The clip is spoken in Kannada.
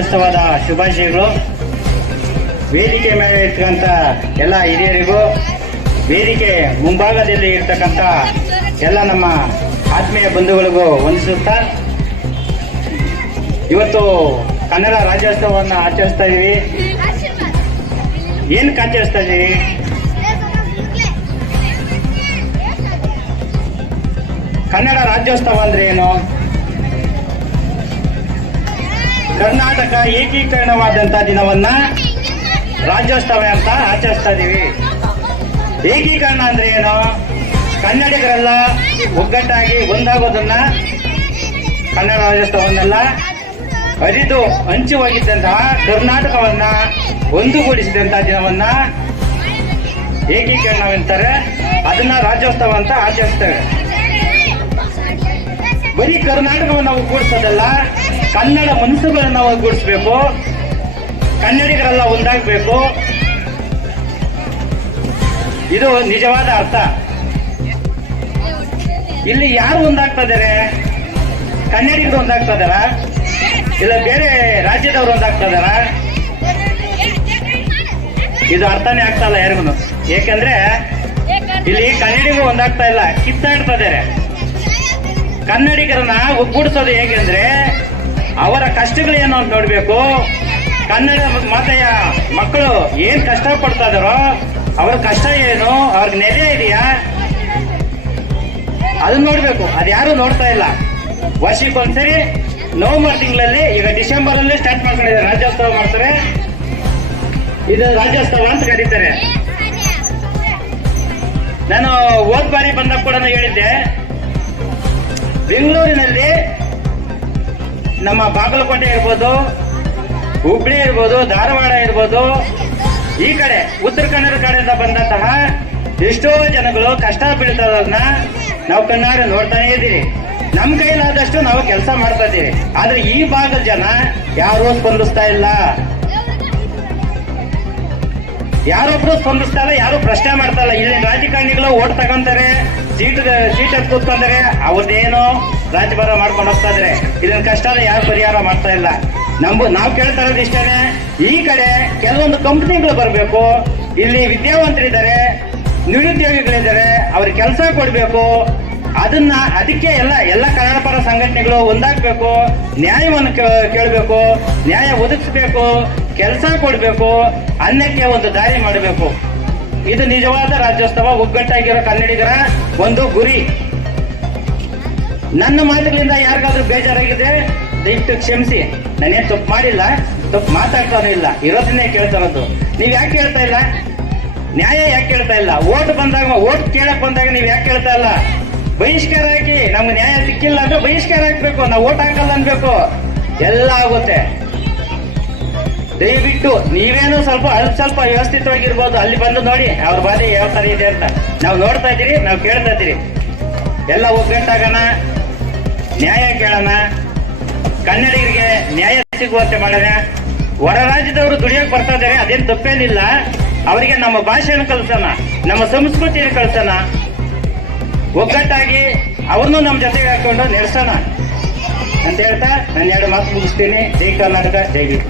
ರಾಜ್ಯೋತ್ಸವದ ಶುಭಾಶಯಗಳು. ವೇದಿಕೆ ಮೇಲೆ ಇರ್ತಕ್ಕಂಥ ಎಲ್ಲ ಹಿರಿಯರಿಗೂ, ವೇದಿಕೆ ಮುಂಭಾಗದಲ್ಲಿ ಇರ್ತಕ್ಕಂಥ ಎಲ್ಲ ನಮ್ಮ ಆತ್ಮೀಯ ಬಂಧುಗಳಿಗೂ ವಂದಿಸುತ್ತಾ, ಇವತ್ತು ಕನ್ನಡ ರಾಜ್ಯೋತ್ಸವವನ್ನು ಆಚರಿಸ್ತಾ ಇದೀವಿ. ಏನಕ್ಕೆ ಆಚರಿಸ್ತಾ ಇದೀವಿ? ಕನ್ನಡ ರಾಜ್ಯೋತ್ಸವ ಅಂದ್ರೆ ಏನು? ಕರ್ನಾಟಕ ಏಕೀಕರಣವಾದಂತ ದಿನವನ್ನ ರಾಜ್ಯೋತ್ಸವ ಅಂತ ಆಚರಿಸ್ತಾ ಇದೀವಿ. ಏಕೀಕರಣ ಅಂದ್ರೆ ಏನು? ಕನ್ನಡಿಗರೆಲ್ಲ ಒಗ್ಗಟ್ಟಾಗಿ ಒಂದಾಗೋದನ್ನ ಕನ್ನಡ ರಾಜ್ಯೋತ್ಸವನ್ನೆಲ್ಲ ಅರಿದು ಹಂಚುವಾಗಿದ್ದಂತಹ ಕರ್ನಾಟಕವನ್ನ ಒಂದುಗೂಡಿಸಿದಂತಹ ದಿನವನ್ನ ಏಕೀಕರಣವೆಂತಾರೆ. ಅದನ್ನ ರಾಜ್ಯೋತ್ಸವ ಅಂತ ಆಚರಿಸ್ತೇವೆ. ಬರೀ ಕರ್ನಾಟಕವನ್ನು ಒಗ್ಗೂಡಿಸೋದಲ್ಲ, ಕನ್ನಡ ಮನಸ್ಸುಗಳನ್ನು ಒಗ್ಗೂಡಿಸಬೇಕು, ಕನ್ನಡಿಗರೆಲ್ಲ ಒಂದಾಗಬೇಕು. ಇದು ನಿಜವಾದ ಅರ್ಥ. ಇಲ್ಲಿ ಯಾರು ಒಂದಾಗ್ತಾ ಇದಾರೆ? ಕನ್ನಡಿಗರು ಒಂದಾಗ್ತಾ ಇದಾರ? ಇಲ್ಲ ಬೇರೆ ರಾಜ್ಯದವರು ಒಂದಾಗ್ತಾ ಇದಾರ? ಇದು ಅರ್ಥನೇ ಆಗ್ತಾ ಇಲ್ಲ ಯಾರಿಗೂ. ಏಕೆಂದ್ರೆ ಇಲ್ಲಿ ಕನ್ನಡಿಗರು ಒಂದಾಗ್ತಾ ಇಲ್ಲ, ಕಿತ್ತಾಡ್ತಾ ಇದ್ದಾರೆ. ಕನ್ನಡಿಗರನ್ನ ಒಗ್ಗೂಡಿಸೋದು ಹೇಗೆಂದ್ರೆ ಅವರ ಕಷ್ಟಗಳೇನು ಅಂತ ನೋಡ್ಬೇಕು. ಕನ್ನಡ ಮಾತೆಯ ಮಕ್ಕಳು ಏನ್ ಕಷ್ಟ ಪಡ್ತಾ ಇದಾರೋ ಅವ್ರ ಕಷ್ಟ ಏನು, ಅವ್ರಿಗೆ ನೆಲೆ ಇದೆಯಾ, ಅದನ್ನ ನೋಡ್ಬೇಕು. ಅದ್ಯಾರು ನೋಡ್ತಾ ಇಲ್ಲ. ವರ್ಷಕ್ಕೊಂದ್ಸರಿ ನವೆಂಬರ್ ತಿಂಗಳಲ್ಲಿ, ಈಗ ಡಿಸೆಂಬರ್ ಅಲ್ಲಿ ಸ್ಟಾರ್ಟ್ ಮಾಡ್ಕೊಂಡಿದ್ದಾರೆ, ರಾಜ್ಯೋತ್ಸವ ಮಾಡ್ತಾರೆ. ಇದು ರಾಜ್ಯೋತ್ಸವ ಅಂತ ಕರೀತಾರೆ. ನಾನು ಹೋದ್ ಬಾರಿ ಬಂದಾಗ ಕೂಡ ಹೇಳಿದ್ದೆ, ಬೆಂಗಳೂರಿನಲ್ಲಿ ನಮ್ಮ ಬಾಗಲಕೋಟೆ ಇರ್ಬೋದು, ಹುಬ್ಳಿ ಇರ್ಬೋದು, ಧಾರವಾಡ ಇರ್ಬೋದು, ಈ ಕಡೆ ಉತ್ತರ ಕನ್ನಡ ಕಡೆಯಿಂದ ಬಂದಂತಹ ಎಷ್ಟೋ ಜನಗಳು ಕಷ್ಟ ಬೀಳ್ತದನ್ನ ನಾವು ಕಣ್ಣಾರೆ ನೋಡ್ತಾನೆ ಇದ್ದೀವಿ. ನಮ್ ಕೈಲಾದಷ್ಟು ನಾವು ಕೆಲಸ ಮಾಡ್ತಾ ಇದ್ದೀವಿ. ಆದ್ರೆ ಈ ಭಾಗದ ಜನ ಯಾರೂ ಸ್ಪಂದಿಸ್ತಾ ಇಲ್ಲ, ಯಾರೊಬ್ರು ಸ್ಪಂದಿಸ್ತಾ ಇಲ್ಲ, ಯಾರು ಪ್ರಶ್ನೆ ಮಾಡ್ತಾ ಇಲ್ಲ. ಇಲ್ಲಿ ರಾಜಕಾರಣಿಗಳು ಓಟ್ ತಗೊಂತಾರೆ, ಸೀಟ್ ಕೂತ್ಕೊಂತಾರೆ, ಅವ್ರದ್ದೇನೋ ರಾಜಭಾರ ಮಾಡ್ಕೊಂಡು ಹೋಗ್ತಾ ಇದಾರೆ. ಇದನ್ನ ಕಷ್ಟನ ಯಾರು ಪರಿಹಾರ ಮಾಡ್ತಾ ಇಲ್ಲ. ನಾವು ಕೇಳ್ತಾ ಇರೋದು ಇಷ್ಟೇನೆ, ಈ ಕಡೆ ಕೆಲವೊಂದು ಕಂಪನಿಗಳು ಬರಬೇಕು, ಇಲ್ಲಿ ವಿದ್ಯಾವಂತರಿದ್ದಾರೆ, ನಿರುದ್ಯೋಗಿಗಳಿದ್ದಾರೆ, ಅವ್ರಿಗೆ ಕೆಲಸ ಕೊಡಬೇಕು. ಅದಕ್ಕೆ ಎಲ್ಲ ಕನ್ನಡ ಪರ ಸಂಘಟನೆಗಳು ಒಂದಾಗಬೇಕು, ನ್ಯಾಯವನ್ನು ಕೇಳಬೇಕು, ನ್ಯಾಯ ಒದಗಿಸಬೇಕು, ಕೆಲಸ ಕೊಡಬೇಕು, ಅನ್ನಕ್ಕೆ ಒಂದು ದಾರಿ ಮಾಡಬೇಕು. ಇದು ನಿಜವಾದ ರಾಜ್ಯೋತ್ಸವ, ಒಗ್ಗಟ್ಟಾಗಿರೋ ಕನ್ನಡಿಗರ ಒಂದು ಗುರಿ. ನನ್ನ ಮಾತುಗಳಿಂದ ಯಾರಿಗಾದ್ರೂ ಬೇಜಾರಾಗಿದೆ ದಯವಿಟ್ಟು ಕ್ಷಮಿಸಿ. ನಾನೇನು ತಪ್ಪು ಮಾಡಿಲ್ಲ, ತಪ್ಪು ಮಾತಾಡ್ತಾನೂ ಇಲ್ಲ, ಇರೋದನ್ನೇ ಕೇಳ್ತಾರದು. ನೀವ್ ಯಾಕೆ ಕೇಳ್ತಾ ಇಲ್ಲ? ನ್ಯಾಯ ಯಾಕೆ ಕೇಳ್ತಾ ಇಲ್ಲ? ಓಟ್ ಕೇಳಕ್ ಬಂದಾಗ ನೀವ್ ಯಾಕೆ ಕೇಳ್ತಾ ಇಲ್ಲ? ಬಹಿಷ್ಕಾರ ಹಾಕಿ, ನಮ್ಗೆ ನ್ಯಾಯ ಸಿಕ್ಕಿಲ್ಲ ಅಂದ್ರೆ ಬಹಿಷ್ಕಾರ ಹಾಕ್ಬೇಕು, ನಾವು ಓಟ್ ಹಾಕಲ್ಲ ಅನ್ಬೇಕು, ಎಲ್ಲ ಆಗುತ್ತೆ. ದಯವಿಟ್ಟು ನೀವೇನು ಸ್ವಲ್ಪ ವ್ಯವಸ್ಥಿತವಾಗಿರ್ಬೋದು, ಅಲ್ಲಿ ಬಂದು ನೋಡಿ ಅವ್ರ ಬಾಧೆ ಯಾವ ತರ ಇದೆ ಅಂತ. ನಾವು ನೋಡ್ತಾ ಇದ್ದೀರಿ, ನಾವು ಕೇಳ್ತಾ ಇದ್ದೀರಿ. ಎಲ್ಲ ಒಗ್ಗಟ್ಟಾಗೋಣ, ನ್ಯಾಯ ಕೇಳೋಣ, ಕನ್ನಡಿಗರಿಗೆ ನ್ಯಾಯ ಸಿಗುವಂತೆ ಮಾಡೋಣ. ಹೊರ ರಾಜ್ಯದವರು ದುಡಿಯೋಕೆ ಬರ್ತಾ ಇದ್ದಾರೆ, ಅದೇನು ತಪ್ಪೇನಿಲ್ಲ. ಅವರಿಗೆ ನಮ್ಮ ಭಾಷೆಯನ್ನು ಕಲಿಸೋಣ, ನಮ್ಮ ಸಂಸ್ಕೃತಿಯನ್ನು ಕಲಿಸೋಣ, ಒಗ್ಗಟ್ಟಾಗಿ ಅವ್ರನ್ನೂ ನಮ್ಮ ಜೊತೆಗೆ ಹಾಕೊಂಡು ನಡೆಸೋಣ ಅಂತ ಹೇಳ್ತಾ ನಾನು 2 ಮಾತು ಮುಗಿಸ್ತೀನಿ. ಜೈ ಕರ್ನಾಟಕ, ಜೈ ಹಿಂದ್.